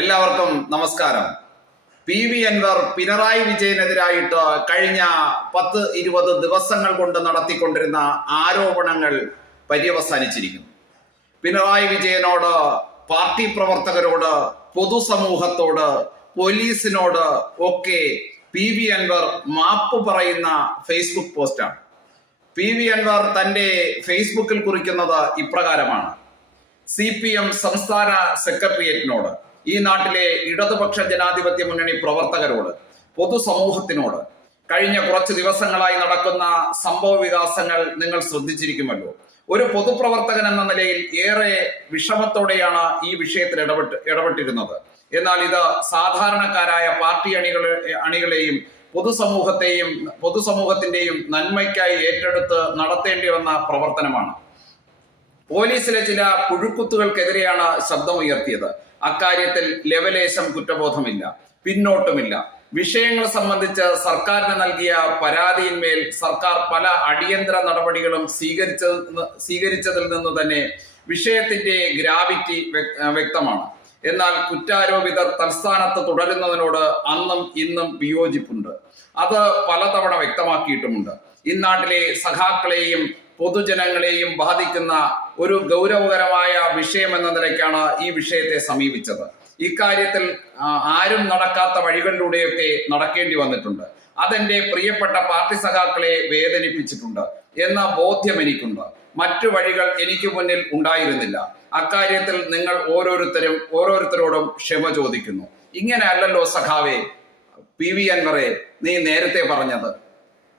എല്ലാവർക്കും നമസ്കാരം. PV അൻവർ പിണറായി വിജയനെതിരായിട്ട് കഴിഞ്ഞ 10-20 ദിവസങ്ങൾ കൊണ്ട് നടത്തിക്കൊണ്ടിരുന്ന ആരോപണങ്ങൾ പര്യവസാനിച്ചിരിക്കുന്നു. പിണറായി വിജയനോട്, പാർട്ടി പ്രവർത്തകരോട്, പൊതുസമൂഹത്തോട്, പോലീസിനോട് ഒക്കെ PV അൻവർ മാപ്പ് പറയുന്ന ഫേസ്ബുക്ക് പോസ്റ്റാണ്. PV അൻവർ തന്റെ ഫേസ്ബുക്കിൽ കുറിക്കുന്നത് ഇപ്രകാരമാണ്: CPM സംസ്ഥാന സെക്രട്ടേറിയറ്റിനോട്, ഈ നാട്ടിലെ ഇടതുപക്ഷ ജനാധിപത്യ മുന്നണി പ്രവർത്തകരോട്, പൊതുസമൂഹത്തിനോട് കഴിഞ്ഞ കുറച്ച് ദിവസങ്ങളായി നടക്കുന്ന സംഭവ വികാസങ്ങൾ നിങ്ങൾ ശ്രദ്ധിച്ചിരിക്കുമല്ലോ. ഒരു പൊതുപ്രവർത്തകൻ എന്ന നിലയിൽ ഏറെ വിഷമത്തോടെയാണ് ഈ വിഷയത്തിൽ ഇടപെട്ടിരുന്നത്. എന്നാൽ ഇത് സാധാരണക്കാരായ പാർട്ടി അണികളെയും പൊതുസമൂഹത്തിന്റെയും നന്മയ്ക്കായി ഏറ്റെടുത്ത് നടത്തേണ്ടി വന്ന പ്രവർത്തനമാണ്. പോലീസിലെ ചില പുഴുക്കുത്തുകൾക്കെതിരെയാണ് ശബ്ദമുയർത്തിയത്. അക്കാര്യത്തിൽ ലെവലേശം കുറ്റബോധമില്ല, പിന്നോട്ടുമില്ല. വിഷയങ്ങൾ സംബന്ധിച്ച് സർക്കാരിന് നൽകിയ പരാതിയിന്മേൽ സർക്കാർ പല അടിയന്തര നടപടികളും സ്വീകരിച്ചതിൽ നിന്ന് തന്നെ വിഷയത്തിന്റെ ഗ്രാവിറ്റി വ്യക്തമാണ്. എന്നാൽ കുറ്റാരോപിതർ തൽസ്ഥാനത്ത് തുടരുന്നതിനോട് അന്നും ഇന്നും വിയോജിപ്പുണ്ട്. അത് പലതവണ വ്യക്തമാക്കിയിട്ടുമുണ്ട്. ഇന്നാട്ടിലെ സഖാക്കളെയും പൊതുജനങ്ങളെയും ബാധിക്കുന്ന ഒരു ഗൗരവകരമായ വിഷയം എന്ന നിലയ്ക്കാണ് ഈ വിഷയത്തെ സമീപിച്ചത്. ഇക്കാര്യത്തിൽ ആരും നടക്കാത്ത വഴികളിലൂടെയൊക്കെ നടക്കേണ്ടി വന്നിട്ടുണ്ട്. അതെന്റെ പ്രിയപ്പെട്ട പാർട്ടി സഖാക്കളെ വേദനിപ്പിച്ചിട്ടുണ്ട് എന്ന ബോധ്യം എനിക്കുണ്ട്. മറ്റു വഴികൾ എനിക്ക് മുന്നിൽ ഉണ്ടായിരുന്നില്ല. അക്കാര്യത്തിൽ നിങ്ങൾ ഓരോരുത്തരോടും ക്ഷമ ചോദിക്കുന്നു. ഇങ്ങനെ അല്ലല്ലോ സഖാവേ, PV അൻവറെ, നീ നേരത്തെ പറഞ്ഞത്.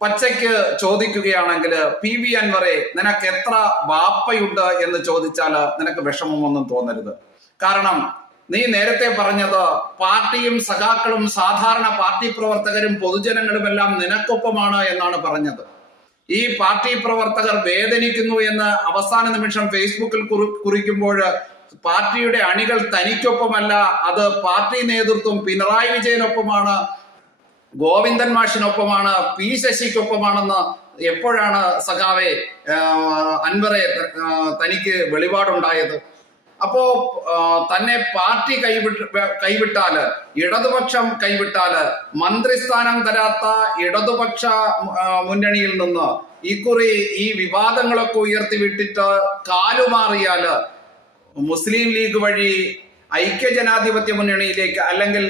പച്ചയ്ക്ക് ചോദിക്കുകയാണെങ്കിൽ PV അൻവറെ, നിനക്ക് എത്ര വാപ്പയുണ്ട് എന്ന് ചോദിച്ചാൽ നിനക്ക് വിഷമമൊന്നും തോന്നരുത്. കാരണം നീ നേരത്തെ പറഞ്ഞത് പാർട്ടിയും സഖാക്കളും സാധാരണ പാർട്ടി പ്രവർത്തകരും പൊതുജനങ്ങളുമെല്ലാം നിനക്കൊപ്പമാണ് എന്നാണ് പറഞ്ഞത്. ഈ പാർട്ടി പ്രവർത്തകർ വേദനിക്കുന്നു എന്ന് അവസാന നിമിഷം ഫേസ്ബുക്കിൽ കുറിക്കുമ്പോൾ പാർട്ടിയുടെ അണികൾ തനിക്കൊപ്പമല്ല, അത് പാർട്ടി നേതൃത്വം പിണറായി വിജയനൊപ്പമാണ്, ഗോവിന്ദൻ മാഷിനൊപ്പമാണ്, P ശശിക്കൊപ്പമാണെന്ന് എപ്പോഴാണ് സഖാവെ അൻവറെ തനിക്ക് വെളിപാടുണ്ടായത്? അപ്പോ തന്നെ പാർട്ടി കൈവിട്ടാല്, ഇടതുപക്ഷം കൈവിട്ടാല്, മന്ത്രിസ്ഥാനം തരാത്ത ഇടതുപക്ഷ മുന്നണിയിൽ നിന്ന് ഇക്കുറി ഈ വിവാദങ്ങളൊക്കെ ഉയർത്തിവിട്ടിട്ട് കാലുമാറിയാല് മുസ്ലിം ലീഗ് വഴി ഐക്യജനാധിപത്യ മുന്നണിയിലേക്ക് അല്ലെങ്കിൽ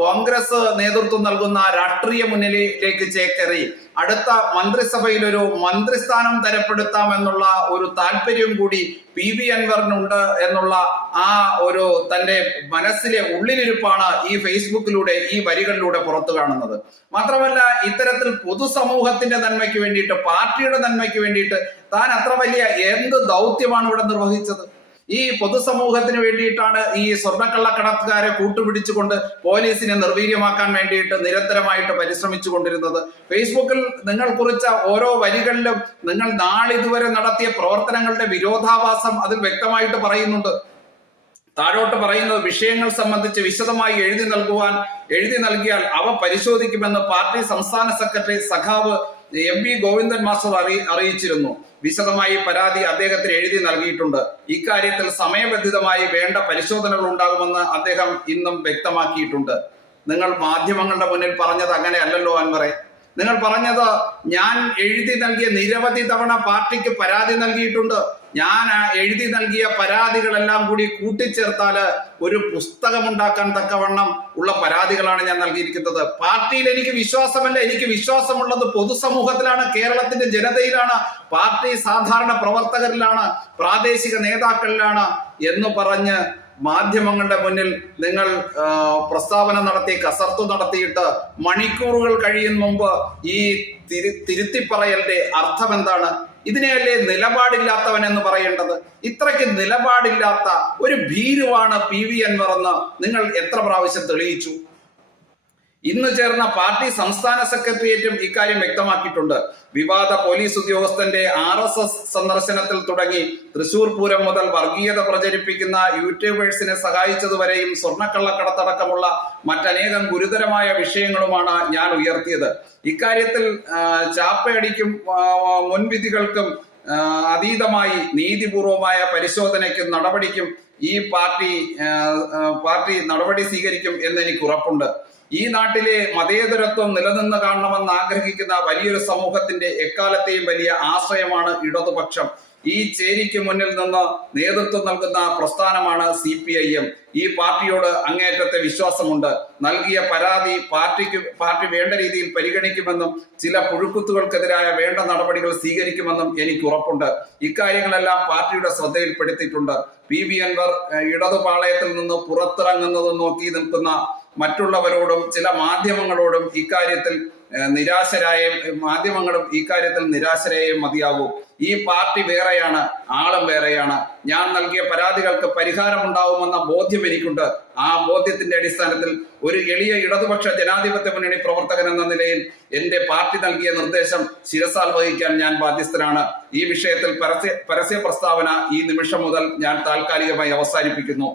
കോൺഗ്രസ് നേതൃത്വം നൽകുന്ന രാഷ്ട്രീയ മുന്നണിയിലേക്ക് ചേക്കേറി അടുത്ത മന്ത്രിസഭയിൽ ഒരു മന്ത്രിസ്ഥാനം തരപ്പെടുത്താമെന്നുള്ള ഒരു താല്പര്യം കൂടി PV അൻവറിനുണ്ട് എന്നുള്ള ആ ഒരു തന്റെ മനസ്സിലെ ഉള്ളിലിരിപ്പാണ് ഈ ഫേസ്ബുക്കിലൂടെ, ഈ വരികളിലൂടെ പുറത്തു കാണുന്നത്. മാത്രമല്ല, ഇത്തരത്തിൽ പൊതുസമൂഹത്തിന്റെ നന്മയ്ക്ക് വേണ്ടിയിട്ട്, പാർട്ടിയുടെ നന്മയ്ക്ക് വേണ്ടിയിട്ട് താൻ അത്ര വലിയ എന്ത് ദൗത്യമാണ് ഇവിടെ നിർവഹിച്ചത്? ഈ പൊതുസമൂഹത്തിന് വേണ്ടിയിട്ടാണ് ഈ സ്വർണ്ണക്കള്ളക്കടത്തുകാരെ കൂട്ടുപിടിച്ചുകൊണ്ട് പോലീസിനെ നിർവീര്യമാക്കാൻ വേണ്ടിയിട്ട് നിരന്തരമായിട്ട് പരിശ്രമിച്ചു കൊണ്ടിരുന്നത്. ഫേസ്ബുക്കിൽ നിങ്ങൾ കുറിച്ച ഓരോ വരികളിലും നിങ്ങൾ നാളിതുവരെ നടത്തിയ പ്രവർത്തനങ്ങളുടെ വിരോധാഭാസം അതിൽ വ്യക്തമായിട്ട് പറയുന്നുണ്ട്. താഴോട്ട് പറയുന്നത്, വിഷയങ്ങൾ സംബന്ധിച്ച് വിശദമായി എഴുതി നൽകിയാൽ അവ പരിശോധിക്കുമെന്ന് പാർട്ടി സംസ്ഥാന സെക്രട്ടറി സഖാവ് MV ഗോവിന്ദൻ മാസ്റ്റർ അറിയിച്ചിരുന്നു. വിശദമായി പരാതി അദ്ദേഹത്തിന് എഴുതി നൽകിയിട്ടുണ്ട്. ഇക്കാര്യത്തിൽ സമയബന്ധിതമായി വേണ്ട പരിശോധനകൾ ഉണ്ടാകുമെന്ന് അദ്ദേഹം ഇന്നും വ്യക്തമാക്കിയിട്ടുണ്ട്. നിങ്ങൾ മാധ്യമങ്ങളുടെ മുന്നിൽ പറഞ്ഞത് അങ്ങനെ അല്ലല്ലോ അൻവറെ. നിങ്ങൾ പറഞ്ഞത്, ഞാൻ എഴുതി നൽകിയ നിരവധി തവണ പാർട്ടിക്ക് പരാതി നൽകിയിട്ടുണ്ട്. ഞാൻ എഴുതി നൽകിയ പരാതികളെല്ലാം കൂടി കൂട്ടിച്ചേർത്താല് ഒരു പുസ്തകമുണ്ടാക്കാൻ തക്കവണ്ണം ഉള്ള പരാതികളാണ് ഞാൻ നൽകിയിരിക്കുന്നത്. പാർട്ടിയിൽ എനിക്ക് വിശ്വാസമല്ല, എനിക്ക് വിശ്വാസമുള്ളത് പൊതുസമൂഹത്തിലാണ്, കേരളത്തിന്റെ ജനതയിലാണ്, പാർട്ടി സാധാരണ പ്രവർത്തകരിലാണ്, പ്രാദേശിക നേതാക്കളിലാണ് എന്ന് പറഞ്ഞ് മാധ്യമങ്ങളുടെ മുന്നിൽ നിങ്ങൾ പ്രസ്താവന നടത്തി, കസർത്തു നടത്തിയിട്ട് മണിക്കൂറുകൾ കഴിയും മുമ്പ് ഈ തിരുത്തിപ്പറയലിന്റെ അർത്ഥം എന്താണ്? ഇതിനെയല്ലേ നിലപാടില്ലാത്തവൻ എന്ന് പറയേണ്ടത്? ഇത്രയ്ക്ക് നിലപാടില്ലാത്ത ഒരു ഭീരുവാണ് PV അൻവർ എന്ന് നിങ്ങൾ എത്ര പ്രാവശ്യം തെളിയിച്ചു? ഇന്ന് ചേർന്ന പാർട്ടി സംസ്ഥാന സെക്രട്ടേറിയറ്റും ഇക്കാര്യം വ്യക്തമാക്കിയിട്ടുണ്ട്. വിവാദ പോലീസ് ഉദ്യോഗസ്ഥന്റെ RSS സന്ദർശനത്തിൽ തുടങ്ങി തൃശൂർ പൂരം മുതൽ വർഗീയത പ്രചരിപ്പിക്കുന്ന യൂട്യൂബേഴ്സിനെ സഹായിച്ചതുവരെയും സ്വർണ്ണക്കള്ളക്കടത്തടക്കമുള്ള മറ്റനേകം ഗുരുതരമായ വിഷയങ്ങളുമാണ് ഞാൻ ഉയർത്തിയത്. ഇക്കാര്യത്തിൽ ചാപ്പയടിക്കും മുൻവിധികൾക്കും അതീതമായി നീതിപൂർവമായ പരിശോധനയ്ക്കും നടപടിക്കും ഈ പാർട്ടി നടപടി സ്വീകരിക്കും എന്ന് എനിക്ക് ഉറപ്പുണ്ട്. ഈ നാട്ടിലെ മതേതരത്വം നിലനിന്ന് കാണണമെന്ന് ആഗ്രഹിക്കുന്ന വലിയൊരു സമൂഹത്തിന്റെ എക്കാലത്തെയും വലിയ ആശ്രയമാണ് ഇടതുപക്ഷം. ഈ ചേരിക്ക് മുന്നിൽ നിന്ന് നേതൃത്വം നൽകുന്ന പ്രസ്ഥാനമാണ് CPIM. ഈ പാർട്ടിയോട് അങ്ങേയറ്റത്തെ വിശ്വാസമുണ്ട്. നൽകിയ പരാതി പാർട്ടി വേണ്ട രീതിയിൽ പരിഗണിക്കുമെന്നും ചില പുഴുക്കുത്തുകൾക്കെതിരായ വേണ്ട നടപടികൾ സ്വീകരിക്കുമെന്നും എനിക്ക് ഉറപ്പുണ്ട്. ഇക്കാര്യങ്ങളെല്ലാം പാർട്ടിയുടെ ശ്രദ്ധയിൽപ്പെടുത്തിയിട്ടുണ്ട്. PV അൻവർ ഇടതുപാളയത്തിൽ നിന്ന് പുറത്തിറങ്ങുന്നത് നോക്കി നിൽക്കുന്ന മറ്റുള്ളവരോടും ചില മാധ്യമങ്ങളോടും ഇക്കാര്യത്തിൽ നിരാശരായേ മതിയാകൂ. ഈ പാർട്ടി വേറെയാണ്, ആളും വേറെയാണ്. ഞാൻ നൽകിയ പരാതികൾക്ക് പരിഹാരമുണ്ടാവുമെന്ന ബോധ്യം എനിക്കുണ്ട്. ആ ബോധ്യത്തിന്റെ അടിസ്ഥാനത്തിൽ ഒരു എളിയ ഇടതുപക്ഷ ജനാധിപത്യ മുന്നണി പ്രവർത്തകൻ എന്ന നിലയിൽ എന്റെ പാർട്ടി നൽകിയ നിർദ്ദേശം ശിരസാൽ വഹിക്കാൻ ഞാൻ ബാധ്യസ്ഥനാണ്. ഈ വിഷയത്തിൽ പരസ്യ പ്രസ്താവന ഈ നിമിഷം മുതൽ ഞാൻ താൽക്കാലികമായി അവസാനിപ്പിക്കുന്നു.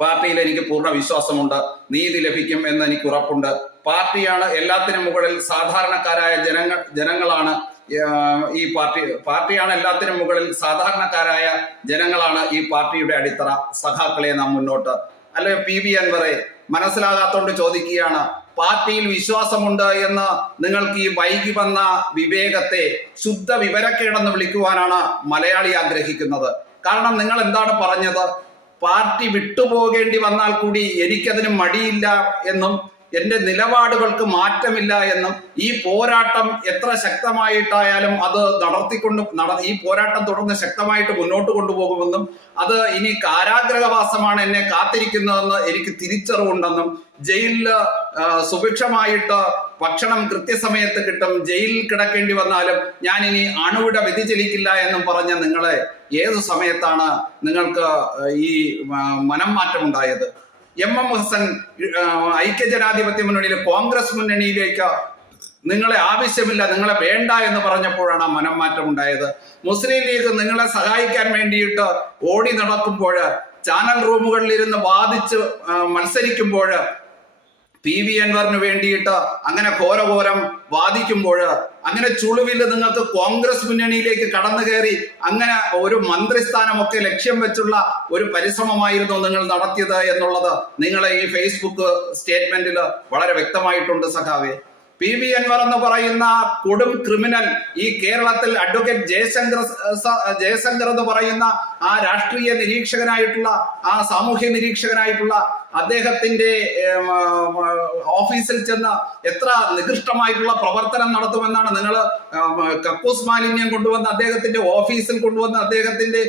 പാർട്ടിയിൽ എനിക്ക് പൂർണ്ണ വിശ്വാസമുണ്ട്. നീതി ലഭിക്കും എന്ന് എനിക്ക് ഉറപ്പുണ്ട്. പാർട്ടിയാണ് എല്ലാത്തിനും മുകളിൽ. സാധാരണക്കാരായ ജനങ്ങളാണ് ഈ പാർട്ടിയാണ് എല്ലാത്തിനും മുകളിൽ. സാധാരണക്കാരായ ജനങ്ങളാണ് ഈ പാർട്ടിയുടെ അടിത്തറ. സഖാക്കളെ നാം മുന്നോട്ട്. അല്ലെ PV അൻവറെ, മനസ്സിലാകാത്തോണ്ട് ചോദിക്കുകയാണ്. പാർട്ടിയിൽ വിശ്വാസമുണ്ട് എന്ന് നിങ്ങൾക്ക് ഈ വൈകി വന്ന വിവേകത്തെ ശുദ്ധ വിവരക്കേടെന്ന് വിളിക്കുവാനാണ് മലയാളി ആഗ്രഹിക്കുന്നത്. കാരണം നിങ്ങൾ എന്താണ് പറഞ്ഞത്? പാർട്ടി വിട്ടുപോകേണ്ടി വന്നാൽ കൂടി എനിക്കതിന് മടിയില്ല എന്നും എന്റെ നിലപാടുകൾക്ക് മാറ്റമില്ല എന്നും ഈ പോരാട്ടം എത്ര ശക്തമായിട്ടായാലും അത് ഈ പോരാട്ടം തുടർന്ന് ശക്തമായിട്ട് മുന്നോട്ട് കൊണ്ടുപോകുമെന്നും അത് ഇനി കാരാഗ്രഹവാസമാണ് എന്നെ കാത്തിരിക്കുന്നതെന്ന് എനിക്ക് തിരിച്ചറിവുണ്ടെന്നും ജയിലില് സുഭിക്ഷമായിട്ട് ഭക്ഷണം കൃത്യസമയത്ത് കിട്ടും, ജയിലിൽ കിടക്കേണ്ടി വന്നാലും ഞാൻ ഇനി അണുവിട വ്യതിചലിക്കില്ല എന്നും പറഞ്ഞ നിങ്ങളെ ഏതു സമയത്താണ് നിങ്ങൾക്ക് ഈ മനം മാറ്റം ഉണ്ടായത്? MM ഹസൻ ഐക്യജനാധിപത്യ മുന്നണിയിലെ കോൺഗ്രസ് മുന്നണിയിലേക്ക് നിങ്ങളെ ആവശ്യമില്ല, നിങ്ങളെ വേണ്ട എന്ന് പറഞ്ഞപ്പോഴാണ് മനം മാറ്റം ഉണ്ടായത്. മുസ്ലിം ലീഗ് നിങ്ങളെ സഹായിക്കാൻ വേണ്ടിയിട്ട് ഓടി നടക്കുമ്പോൾ, ചാനൽ റൂമുകളിൽ ഇരുന്ന് വാദിച്ച് മത്സരിക്കുമ്പോൾ, PV അൻവറിന് വേണ്ടിയിട്ട് അങ്ങനെ ഘോരഘോരം വാദിക്കുമ്പോൾ, അങ്ങനെ ചുളുവില് നിങ്ങൾക്ക് കോൺഗ്രസ് മുന്നണിയിലേക്ക് കടന്നു കയറി അങ്ങനെ ഒരു മന്ത്രിസ്ഥാനമൊക്കെ ലക്ഷ്യം വെച്ചുള്ള ഒരു പരിശ്രമമായിരുന്നു നിങ്ങൾ നടത്തിയത് എന്നുള്ളത് നിങ്ങളെ ഈ ഫേസ്ബുക്ക് സ്റ്റേറ്റ്മെന്റിൽ വളരെ വ്യക്തമായിട്ടുണ്ട് സഖാവേ. PV അൻവർ എന്ന് പറയുന്ന കൊടും ക്രിമിനൽ ഈ കേരളത്തിൽ അഡ്വക്കേറ്റ് ജയശങ്കർ എന്ന് പറയുന്ന ആ രാഷ്ട്രീയ നിരീക്ഷകനായിട്ടുള്ള, ആ സാമൂഹ്യ നിരീക്ഷകനായിട്ടുള്ള അദ്ദേഹത്തിന്റെ ഓഫീസിൽ ചെന്ന് എത്ര നികൃഷ്ടമായിട്ടുള്ള പ്രവർത്തനം നടത്തുമെന്നാണ് നിങ്ങൾ കക്കൂസ് മാലിന്യം കൊണ്ടുവന്ന് അദ്ദേഹത്തിന്റെ ഓഫീസിൽ കൊണ്ടുവന്ന് അദ്ദേഹത്തിന്റെ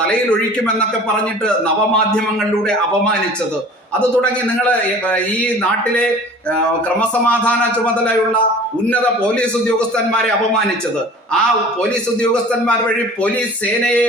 തലയിൽ ഒഴിക്കുമെന്നൊക്കെ പറഞ്ഞിട്ട് നവമാധ്യമങ്ങളിലൂടെ അപമാനിച്ചത്. അത് തുടങ്ങി നിങ്ങൾ ഈ നാട്ടിലെ ക്രമസമാധാന ചുമതലയുള്ള ഉന്നത പോലീസ് ഉദ്യോഗസ്ഥന്മാരെ അപമാനിച്ചത്, ആ പോലീസ് ഉദ്യോഗസ്ഥന്മാർ വഴി പോലീസ് സേനയെ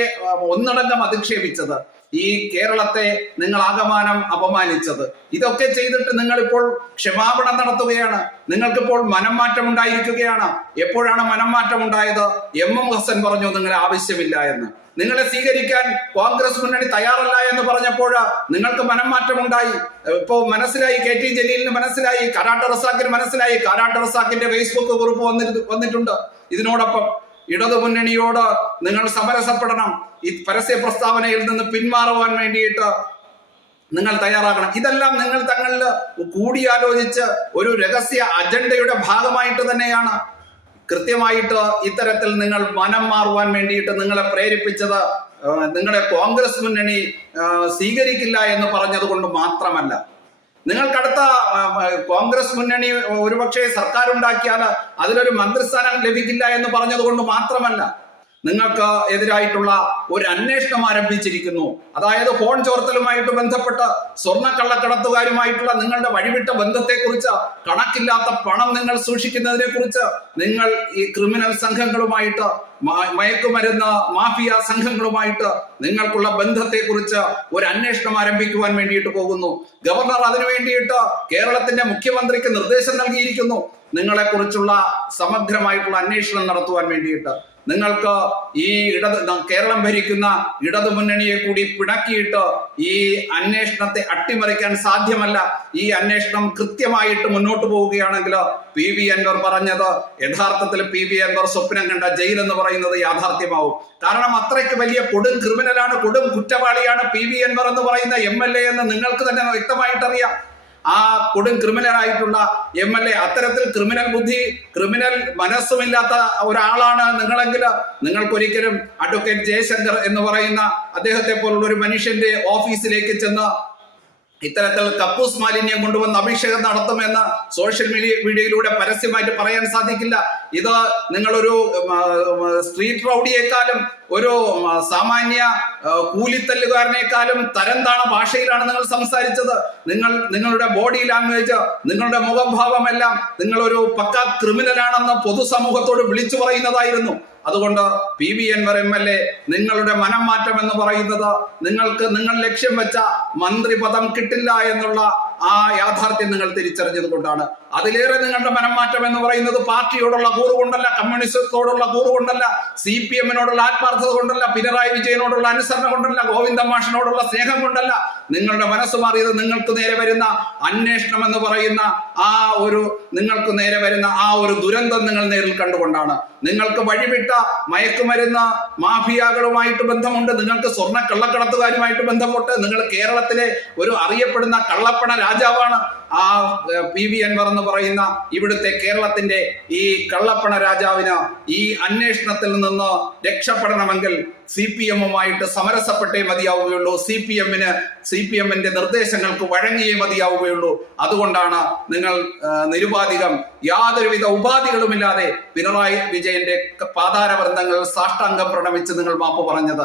ഒന്നടങ്കം അധിക്ഷേപിച്ചത്, ഈ കേരളത്തെ നിങ്ങൾ ആകമാനം അപമാനിച്ചത്, ഇതൊക്കെ ചെയ്തിട്ട് നിങ്ങൾ ഇപ്പോൾ ക്ഷമാപണം നടത്തുകയാണ്. നിങ്ങൾക്കിപ്പോൾ മനം മാറ്റം ഉണ്ടായിരിക്കുകയാണ്. എപ്പോഴാണ് മനം മാറ്റം ഉണ്ടായത്? MM ഹസൻ പറഞ്ഞു നിങ്ങളെ ആവശ്യമില്ല എന്ന്. നിങ്ങളെ സ്വീകരിക്കാൻ കോൺഗ്രസ് മുന്നണി തയ്യാറല്ല എന്ന് പറഞ്ഞപ്പോൾ നിങ്ങൾക്ക് മനം മാറ്റം ഉണ്ടായി. ഇപ്പോ മനസ്സിലായി, KT ജലീലിന് മനസ്സിലായി, കാരാട്ട് റസാഖിന് മനസ്സിലായി. കാരാട്ട് റസാഖിന്റെ ഫേസ്ബുക്ക് കുറിപ്പ് വന്നിട്ടുണ്ട്. ഇതിനോടൊപ്പം ഇടതു മുന്നണിയോട് നിങ്ങൾ സമരസപ്പെടണം. ഈ പരസ്യ പ്രസ്താവനയിൽ നിന്ന് പിന്മാറുവാൻ വേണ്ടിയിട്ട് നിങ്ങൾ തയ്യാറാകണം. ഇതെല്ലാം നിങ്ങൾ തങ്ങളിൽ കൂടിയാലോചിച്ച് ഒരു രഹസ്യ അജണ്ടയുടെ ഭാഗമായിട്ട് തന്നെയാണ് കൃത്യമായിട്ട് ഇത്തരത്തിൽ നിങ്ങൾ മനം മാറുവാൻ വേണ്ടിയിട്ട് നിങ്ങളെ പ്രേരിപ്പിച്ചത്. നിങ്ങളെ കോൺഗ്രസ് മുന്നണി സ്വീകരിക്കില്ല എന്ന് പറഞ്ഞത് കൊണ്ട് മാത്രമല്ല, നിങ്ങൾക്കടുത്ത കോൺഗ്രസ് മുന്നണി ഒരുപക്ഷെ സർക്കാർ ഉണ്ടാക്കിയാൽ അതിലൊരു മന്ത്രിസ്ഥാനം ലഭിക്കില്ല എന്ന് പറഞ്ഞത് കൊണ്ട് മാത്രമല്ല, നിങ്ങൾക്ക് എതിരായിട്ടുള്ള ഒരു അന്വേഷണം ആരംഭിച്ചിരിക്കുന്നു. അതായത് ഫോൺ ചോർത്തലുമായിട്ട് ബന്ധപ്പെട്ട് സ്വർണ്ണക്കള്ളക്കടത്തുകാരുമായിട്ടുള്ള നിങ്ങളുടെ വഴിവിട്ട ബന്ധത്തെക്കുറിച്ച്, കണക്കില്ലാത്ത പണം നിങ്ങൾ സൂക്ഷിക്കുന്നതിനെ കുറിച്ച്, നിങ്ങൾ ഈ ക്രിമിനൽ സംഘങ്ങളുമായിട്ട്, മയക്കുമരുന്ന് മാഫിയ സംഘങ്ങളുമായിട്ട് നിങ്ങൾക്കുള്ള ബന്ധത്തെക്കുറിച്ച് ഒരു അന്വേഷണം ആരംഭിക്കുവാൻ വേണ്ടിയിട്ട് പോകുന്നു. ഗവർണർ അതിനു വേണ്ടിയിട്ട് കേരളത്തിന്റെ മുഖ്യമന്ത്രിക്ക് നിർദ്ദേശം നൽകിയിരിക്കുന്നു, നിങ്ങളെക്കുറിച്ചുള്ള സമഗ്രമായിട്ടുള്ള അന്വേഷണം നടത്തുവാൻ വേണ്ടിയിട്ട്. നിങ്ങൾക്ക് ഈ കേരളം ഭരിക്കുന്ന ഇടതു മുന്നണിയെ കൂടി പിണക്കിയിട്ട് ഈ അന്വേഷണത്തെ അട്ടിമറിക്കാൻ സാധ്യമല്ല. ഈ അന്വേഷണം കൃത്യമായിട്ട് മുന്നോട്ട് പോവുകയാണെങ്കിൽ PV അൻവർ പറഞ്ഞത് യഥാർത്ഥത്തിൽ PV അൻവർ സ്വപ്നം കണ്ട ജയിൽ എന്ന് പറയുന്നത് യാഥാർത്ഥ്യമാവും. കാരണം അത്രയ്ക്ക് വലിയ കൊടും ക്രിമിനലാണ്, കൊടും കുറ്റവാളിയാണ് PV അൻവർ എന്ന് പറയുന്ന MLA എന്ന് നിങ്ങൾക്ക് തന്നെ വ്യക്തമായിട്ടറിയാം. ആ കൊടും ക്രിമിനലായിട്ടുള്ള MLA, അത്തരത്തിൽ ക്രിമിനൽ ബുദ്ധി, ക്രിമിനൽ മനസ്സുമില്ലാത്ത ഒരാളാണ് നിങ്ങളെങ്കിൽ നിങ്ങൾക്കൊരിക്കലും അഡ്വക്കേറ്റ് ജയശങ്കർ എന്ന് പറയുന്ന അദ്ദേഹത്തെ പോലുള്ള ഒരു മനുഷ്യന്റെ ഓഫീസിലേക്ക് ചെന്ന് ഇത്തരത്തിൽ കക്കൂസ് മാലിന്യം കൊണ്ടുവന്ന് അഭിഷേകം നടത്തുമെന്ന് സോഷ്യൽ മീഡിയയിലൂടെ പരസ്യമായിട്ട് പറയാൻ സാധിക്കില്ല. ഇത് നിങ്ങളൊരു സ്ട്രീറ്റ് റൗഡിയേക്കാളും ഒരു സാമാന്യ കൂലിത്തല്ലുകാരനേക്കാളും തരം താണ ഭാഷയിലാണ് നിങ്ങൾ സംസാരിച്ചത്. നിങ്ങളുടെ ബോഡി ലാംഗ്വേജ്, നിങ്ങളുടെ മുഖഭാവമെല്ലാം നിങ്ങളൊരു പക്കാ ക്രിമിനലാണെന്ന് പൊതുസമൂഹത്തോട് വിളിച്ചു പറയുന്നതായിരുന്നു. അതുകൊണ്ട് PV അൻവർ MLA, നിങ്ങളുടെ മനം മാറ്റം എന്ന് പറയുന്നത് നിങ്ങൾ ലക്ഷ്യം വെച്ച മന്ത്രി പദം കിട്ടില്ല എന്നുള്ള ആ യാഥാർത്ഥ്യം നിങ്ങൾ തിരിച്ചറിഞ്ഞത് കൊണ്ടാണ്. അതിലേറെ നിങ്ങളുടെ മനം മാറ്റം എന്ന് പറയുന്നത് പാർട്ടിയോടുള്ള കൂറുകൊണ്ടല്ല, കമ്മ്യൂണിസ്റ്റോടുള്ള കൂറുകൊണ്ടല്ല, CPM-നോടുള്ള ആത്മാർത്ഥത കൊണ്ടല്ല, പിണറായി വിജയനോടുള്ള അനുസരണ കൊണ്ടല്ല, ഗോവിന്ദ മാഷിനോടുള്ള സ്നേഹം കൊണ്ടല്ല. നിങ്ങളുടെ മനസ്സ് മാറിയത് നിങ്ങൾക്ക് നേരെ വരുന്ന അന്വേഷണം എന്ന് പറയുന്ന നിങ്ങൾക്ക് നേരെ വരുന്ന ആ ഒരു ദുരന്തം നിങ്ങൾ നേരിൽ കണ്ടുകൊണ്ടാണ്. നിങ്ങൾക്ക് വഴിവിട്ട മയക്കുമരുന്ന് മാഫിയകളുമായിട്ട് ബന്ധമുണ്ട്, നിങ്ങൾക്ക് സ്വർണ്ണ കള്ളക്കടത്തുകാരുമായിട്ട് ബന്ധമുണ്ട്, നിങ്ങൾ കേരളത്തിലെ ഒരു അറിയപ്പെടുന്ന കള്ളപ്പണ രാജാവാണ്. ആ PV അൻവർ എന്ന് പറയുന്ന ഇവിടുത്തെ കേരളത്തിന്റെ ഈ കള്ളപ്പണ രാജാവിന് ഈ അന്വേഷണത്തിൽ നിന്ന് രക്ഷപ്പെടണമെങ്കിൽ CPM-ഉമായിട്ട് സമരസപ്പെട്ടേ മതിയാവുകയുള്ളൂ. CPM-ന്റെ നിർദ്ദേശങ്ങൾക്ക് വഴങ്ങിയേ മതിയാവുകയുള്ളൂ. അതുകൊണ്ടാണ് നിങ്ങൾ നിരുപാധികം യാതൊരുവിധ ഉപാധികളുമില്ലാതെ പിണറായി വിജയന്റെ പാതാരവൃന്ദങ്ങൾ സാഷ്ടാംഗം പ്രണമിച്ച് നിങ്ങൾ മാപ്പ് പറഞ്ഞത്.